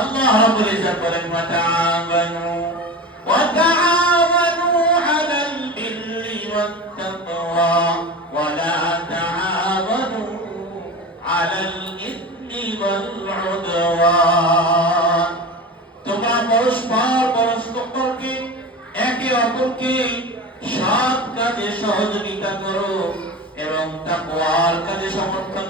আল্লাহ রাব্বুল ইজ্জত বলেন ওয়া তাআওয়ানু ওয়া তাআওয়ানু আলাল বিররি ওয়াত তাকওয়া ওয়া লা তাআওয়ানু আলাল ইসমি ওয়াল উদওয়ান তোমরা পরস্পর পরস্পরকে, একে অপরকে সৎ কাজে সহযোগিতা করো এবং তাকওয়ার কাজে সমর্থন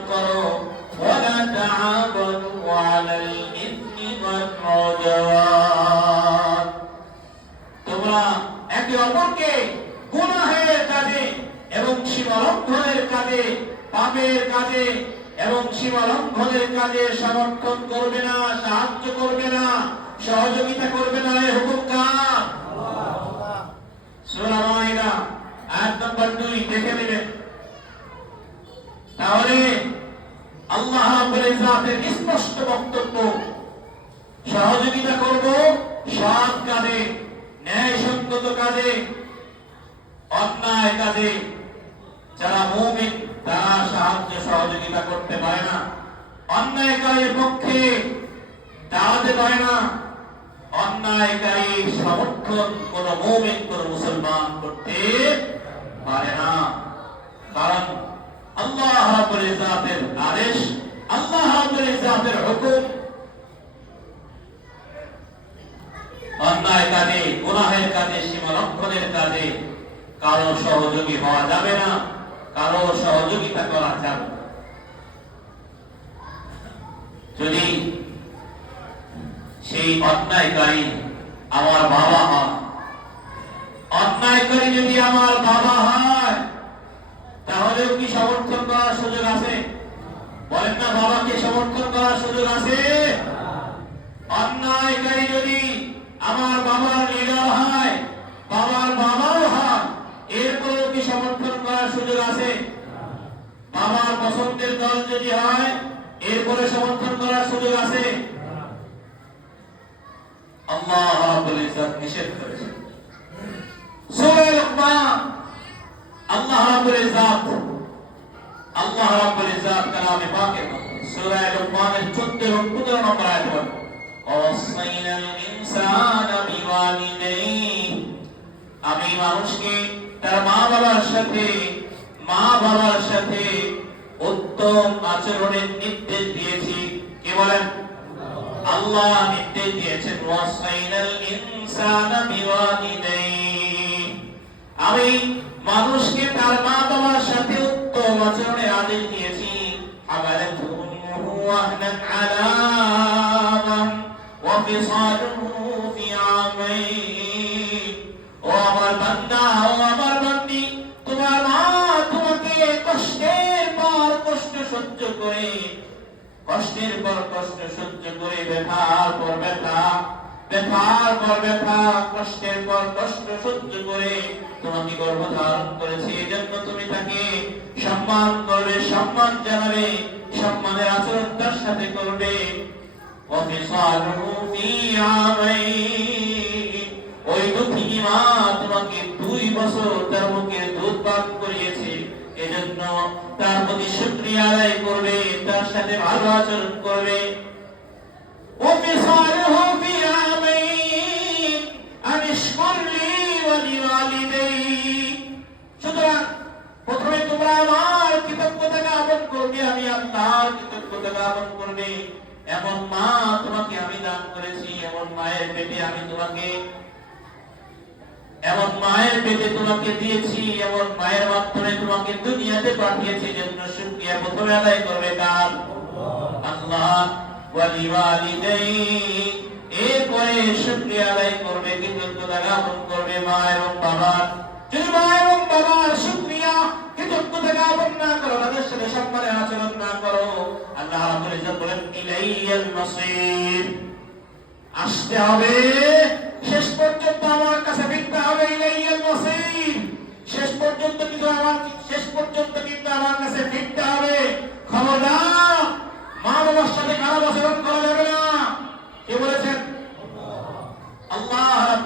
কাজে, পাপের কাজে এবং সীমালঙ্ঘনের কাজে সমর্থন করবে না, সাহায্য করবে না, সহযোগিতা করবে না এ হুকুম কার? সূরা নম্বর 2 দেখে নেবেন তাহলে আল্লাহ স্পষ্ট বক্তব্য, সহযোগিতা করব কাজে ন্যায় সঙ্গত কাজে, অন্যায় কাজে যারা মুমিন, তারা সাহায্য সহযোগিতা করতে পারে না। অন্যায়কারীর পক্ষে দাঁড়াতে পারে না। অন্যায়কারী সমর্থন কোন মুমিন, কোন মুসলমান করতে পারে না। কারণ আল্লাহ আদেশ, আল্লাহ হুকুম। অন্যায় কাজে, গুনাহের কাজে কাজে কারও সহযোগী হওয়া যাবে না। কারও সহযোগিতা করা যাবে যদি সেই অন্যায়কারী আমার বাবা হয়, অন্যায়কারী যদি আমার বাবা হয়, তাহলেও কি সমর্থন করার সুযোগ আছে? বলেন না, বাবাকে সমর্থন করার সুযোগ আছে? অন্যায়কারী যদি আমার বাবার লিডার হয় বাবার বাবাও হয় এরপরেও কি সমর্থন করার সুযোগ আছে আমার পছন্দের দল যদি হয়, এরপরে সমর্থন করার সুযোগ আছে? আমি মানুষকে তার মা বাবার সাথে মা বাবার সাথে উত্তম আচরণের নির্দেশ দিয়েছি। কি বলেন? আল্লাহ নির্দেশ দিয়েছেন, ওয়াসাইনাল ইনসানা বিওয়ালিদাইহি আমি মানুষকে তার মা বাবার সাথে উত্তম আচরণের আদেশ দিয়েছি। হামালাতহু উম্মুহু ওয়াহনান আলা ওয়াহন ওয়া করে, কষ্টের পর কষ্ট সহ্য করে ব্যথার পর ব্যথা ব্যথার পর ব্যথা, কষ্টের পর কষ্ট সহ্য করে তোমাকে গর্ভধারণ করেছে। এজন্য তুমি তাকে সম্মান করবে, সম্মান জানাবে, সম্মানের আচরণ তার সাথে করবে। অফিসার তার প্রতি শুক্রিয়া আদায় করবে, তার সাথে ভালো আচরণ করবে। সুতরাং প্রথমে তোমরা করবে, আমি কৃতজ্ঞতা করবে। এমন মা তোমাকে আমি দান করেছি, এমন মায়ের পেটে আমি তোমাকে এমন মায়ের পেটে তোমাকে দিয়েছি, এমন মায়ের মাধ্যমে তোমাকে দুনিয়াতে পাঠিয়েছি জন্য শুকরিয়া প্রথমে আদায় করবে কার? আল্লাহ। এরপরে শুকরিয়া আদায় করবে, কৃতজ্ঞতা জ্ঞাপন করবে মা এবং বাবার যদি মা এবং বাবার শুকরিয়া আচরণ না করো, আল্লাহ রাব্বুল ইজ্জত আসতে হবে।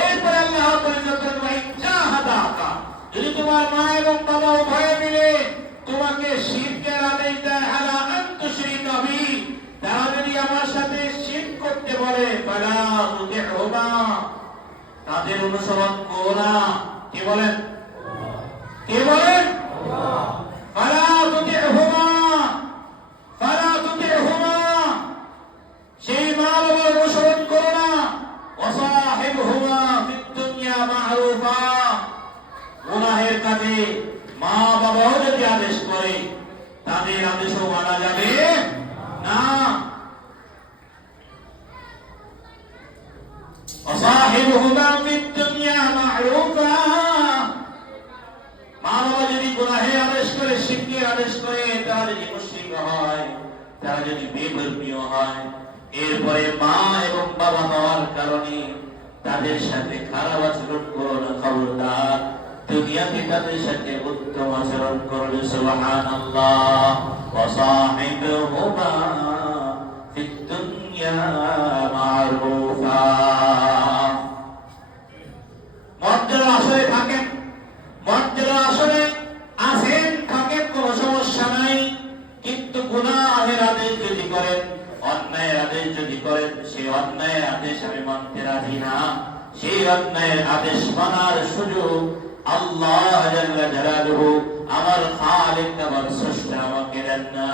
এরপরে আল্লাহ ওয়া ইন জাহাদাকা যদি তোমার মা এবং বাবা উভয়ে মিলে তোমাকে শিরকের আদেশ দেয়, আলা আন তুশরিকা বি, তারা যদি আমার সাথে শির করতে বলে, বেলা মুখে হোমা তাদের অনুসরণ করো কে বলেন? কে বলেন ফালা তুতিহুমা ফালা তুতিহুমা সেই মা বাবার অনুসরণ করো না ওয়াসাহিবহুমা ফিদ দুনিয়া মা'রুফা গুনাহের কাজে মা বাবাও যদি আদেশ করে আল্লাহর আদেশও মানা যাবে। না। অসাহিবহুমা ফিদ দুনিয়া মারুফা মা যদি গুনাহে আদেশ করে শিরকের আদেশ করে, তারা যদি মুশরিক হয়, তারা যদি বেধর্মীয় হয়, এরপরে মা এবং বাবা হওয়ার কারণে তাদের সাথে খারাপ আচরণ করো না, খবরদার। দুনিয়াতে তাদের সাথে উত্তম আচরণ করলে সুবহানাল্লাহ। ওয়া সাহিবহুমা ফিদ দুনিয়া মারুফা। মর্যাদা আসলে থাকেন, মর্যাদা আসলে আছেন, থাকেন, কোন সমস্যা নাই। কিন্তু গুনাহের আদেশ যদি করেন, অন্যায়ের আদেশ যদি করেন, সেই অন্যায়ের আদেশ আমি মানতে রাজি না। সেই অন্যায়ের আদেশ মানার সুযোগ আল্লাহ জাল্লা জালালুহু আমার খালিক আমার স্রষ্টা আমাকে দেন না